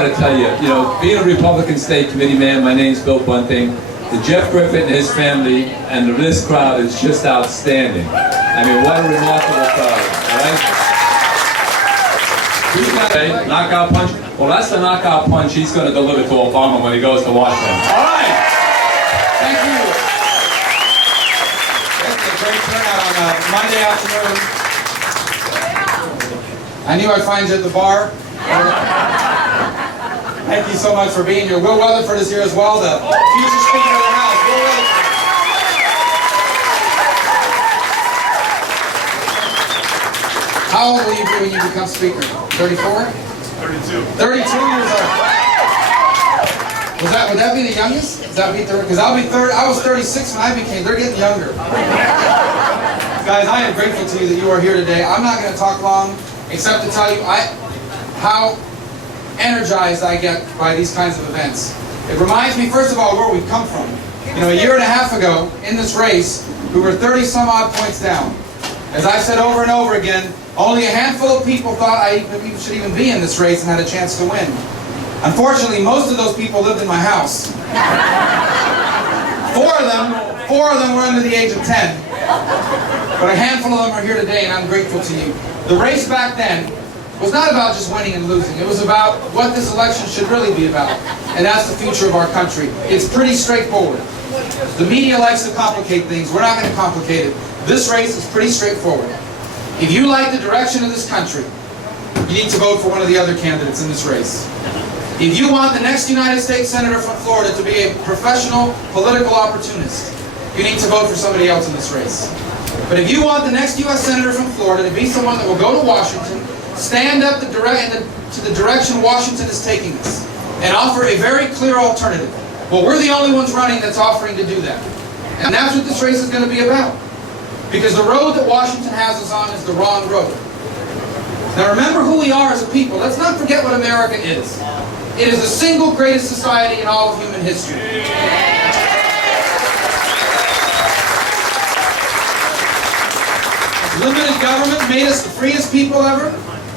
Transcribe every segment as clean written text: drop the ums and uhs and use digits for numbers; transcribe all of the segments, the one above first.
got to tell you, being a Republican State Committee man, my name's Bill Bunting. The Jeff Griffin and his family and this crowd is just outstanding. I mean, what a remarkable crowd, all right? Knockout punch. Well, that's the knockout punch he's going to deliver to Obama when he goes to Washington. All right. Thank you. That's a great turnout on a Monday afternoon. I knew I'd find you at the bar. Thank you so much for being here. Will Weatherford is here as well, the future Speaker of the House. Will Weatherford. How old will you be when you become Speaker? 34? 32. 32 years old. Would that be the youngest? Does that be because I'll be 30. I was 36 when I became. They're getting younger. Guys, I am grateful to you that you are here today. I'm not going to talk long, except to tell you how energized I get by these kinds of events. It reminds me, first of all, where we've come from. A year and a half ago in this race, we were 30 some odd points down. As I've said over and over again, only a handful of people thought I should even be in this race and had a chance to win. Unfortunately, most of those people lived in my house. Four of them were under the age of 10. But a handful of them are here today, and I'm grateful to you. The race back then was not about just winning and losing. It was about what this election should really be about, and that's the future of our country. It's pretty straightforward. The media likes to complicate things. We're not going to complicate it. This race is pretty straightforward. If you like the direction of this country, you need to vote for one of the other candidates in this race. If you want the next United States Senator from Florida to be a professional political opportunist, you need to vote for somebody else in this race. But if you want the next U.S. Senator from Florida to be someone that will go to Washington, stand up to the direction Washington is taking us, and offer a very clear alternative. Well, we're the only ones running that's offering to do that. And that's what this race is going to be about. Because the road that Washington has us on is the wrong road. Now remember who we are as a people. Let's not forget what America is. It is the single greatest society in all of human history. Limited government made us the freest people ever,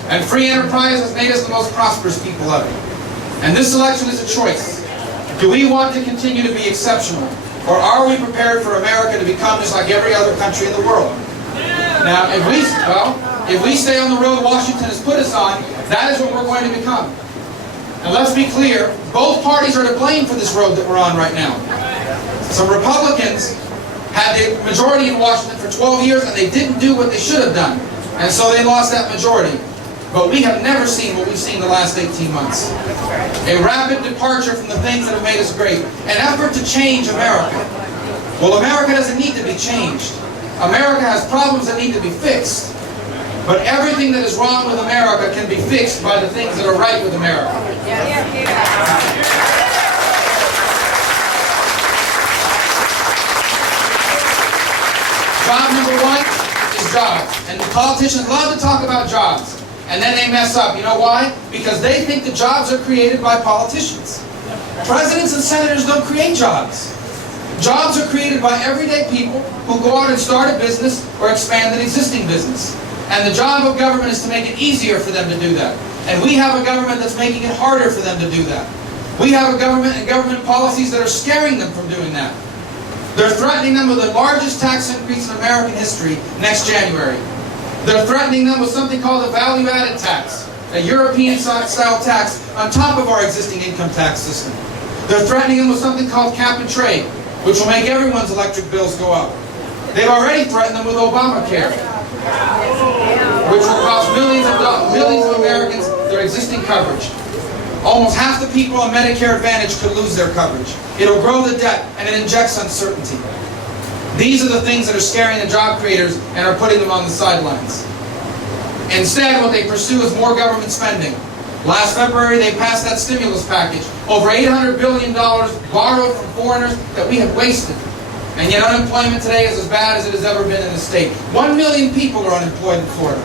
and free enterprise has made us the most prosperous people ever. And this election is a choice. Do we want to continue to be exceptional, or are we prepared for America to become just like every other country in the world? Now, if we stay on the road Washington has put us on, that is what we're going to become. And let's be clear, both parties are to blame for this road that we're on right now. Some Republicans had the majority in Washington for 12 years and they didn't do what they should have done. And so they lost that majority. But we have never seen what we've seen the last 18 months. A rapid departure from the things that have made us great. An effort to change America. Well, America doesn't need to be changed. America has problems that need to be fixed. But everything that is wrong with America can be fixed by the things that are right with America. Job number one is jobs. And the politicians love to talk about jobs. And then they mess up. You know why? Because they think the jobs are created by politicians. Presidents and senators don't create jobs. Jobs are created by everyday people who go out and start a business or expand an existing business. And the job of government is to make it easier for them to do that. And we have a government that's making it harder for them to do that. We have a government and government policies that are scaring them from doing that. They're threatening them with the largest tax increase in American history next January. They're threatening them with something called a value-added tax, a European-style tax on top of our existing income tax system. They're threatening them with something called cap and trade, which will make everyone's electric bills go up. They've already threatened them with Obamacare, which will cost millions of Americans their existing coverage. Almost half the people on Medicare Advantage could lose their coverage. It'll grow the debt, and it injects uncertainty. These are the things that are scaring the job creators and are putting them on the sidelines. Instead, what they pursue is more government spending. Last February, they passed that stimulus package. Over $800 billion borrowed from foreigners that we have wasted. And yet unemployment today is as bad as it has ever been in the state. 1 million people are unemployed in Florida.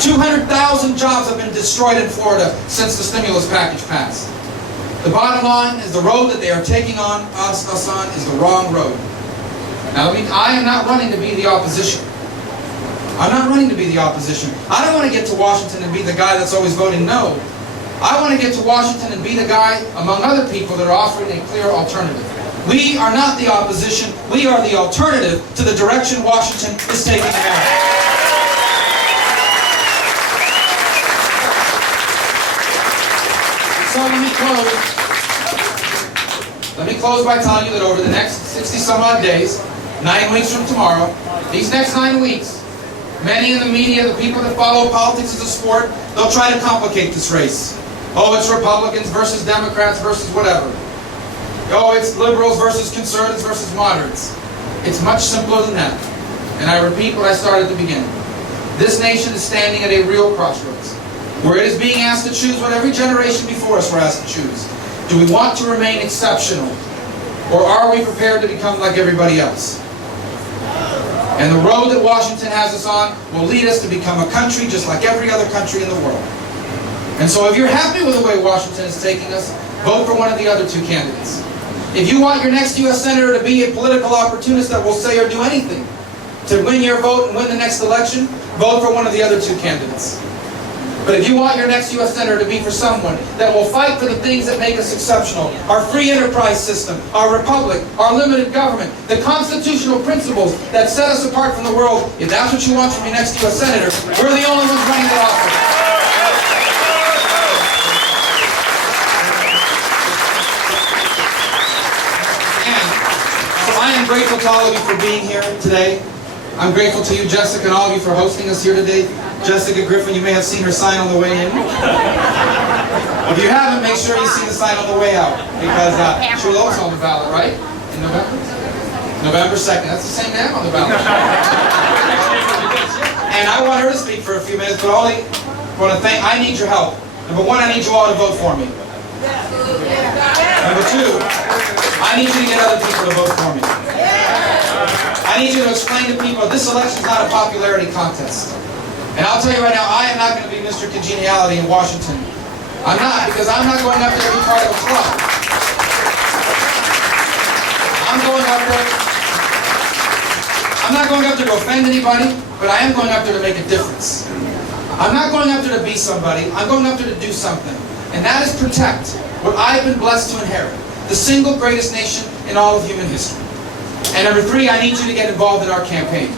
200,000 jobs have been destroyed in Florida since the stimulus package passed. The bottom line is the road that they are taking on us on is the wrong road. Now, I am not running to be the opposition. I'm not running to be the opposition. I don't want to get to Washington and be the guy that's always voting no. I want to get to Washington and be the guy, among other people, that are offering a clear alternative. We are not the opposition. We are the alternative to the direction Washington is taking America. So let me close by telling you that over the next 60 some odd days, 9 weeks from tomorrow, these next 9 weeks, many in the media, the people that follow politics as a sport, they'll try to complicate this race. Oh, it's Republicans versus Democrats versus whatever. Oh, it's liberals versus conservatives versus moderates. It's much simpler than that. And I repeat what I started at the beginning. This nation is standing at a real crossroads, where it is being asked to choose what every generation before us were asked to choose. Do we want to remain exceptional, or are we prepared to become like everybody else? And the road that Washington has us on will lead us to become a country just like every other country in the world. And so if you're happy with the way Washington is taking us, vote for one of the other two candidates. If you want your next U.S. Senator to be a political opportunist that will say or do anything to win your vote and win the next election, vote for one of the other two candidates. But if you want your next U.S. Senator to be for someone that will fight for the things that make us exceptional, our free enterprise system, our republic, our limited government, the constitutional principles that set us apart from the world, if that's what you want from your next U.S. Senator, we're the only ones running for office. I am grateful to all of you for being here today. I'm grateful to you, Jessica, and all of you for hosting us here today. Jessica Griffin, you may have seen her sign on the way in. If you haven't, make sure you see the sign on the way out, because Shulo's on the ballot, right? In November? November 2nd. That's the same day I'm on the ballot. And I want her to speak for a few minutes, but I need your help. Number one, I need you all to vote for me. Number two, I need you to get other people to vote for me. I need you to explain to people this election is not a popularity contest. And I'll tell you right now, I am not going to be Mr. Congeniality in Washington. I'm not, because I'm not going up there to be part of a club. I'm not going up there to offend anybody, but I am going up there to make a difference. I'm not going up there to be somebody. I'm going up there to do something. And that is protect what I've been blessed to inherit. The single greatest nation in all of human history. And number three, I need you to get involved in our campaign.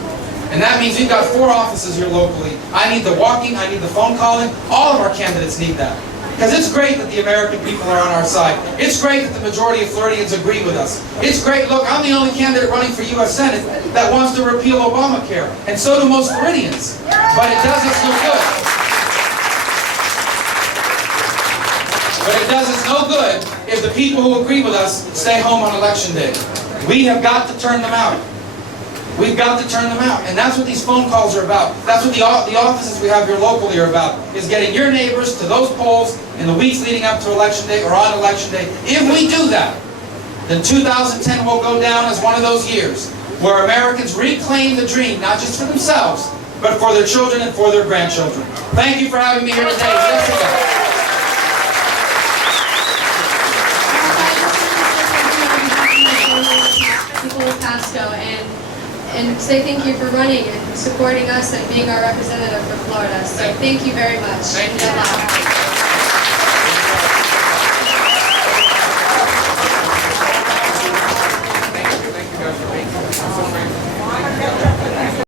And that means we've got 4 offices here locally. I need the walking, I need the phone calling. All of our candidates need that. Because it's great that the American people are on our side. It's great that the majority of Floridians agree with us. It's great, look, I'm the only candidate running for U.S. Senate that wants to repeal Obamacare. And so do most Floridians. But it does us no good. But it does us no good if the people who agree with us stay home on Election Day. We have got to turn them out. We've got to turn them out. And that's what these phone calls are about. That's what the offices we have here locally are about, is getting your neighbors to those polls in the weeks leading up to Election Day or on Election Day. If we do that, then 2010 will go down as one of those years where Americans reclaim the dream, not just for themselves, but for their children and for their grandchildren. Thank you for having me here today. Jessica. People of Pasco and say thank you for running and supporting us and being our representative for Florida. So thank you very much. Thank you.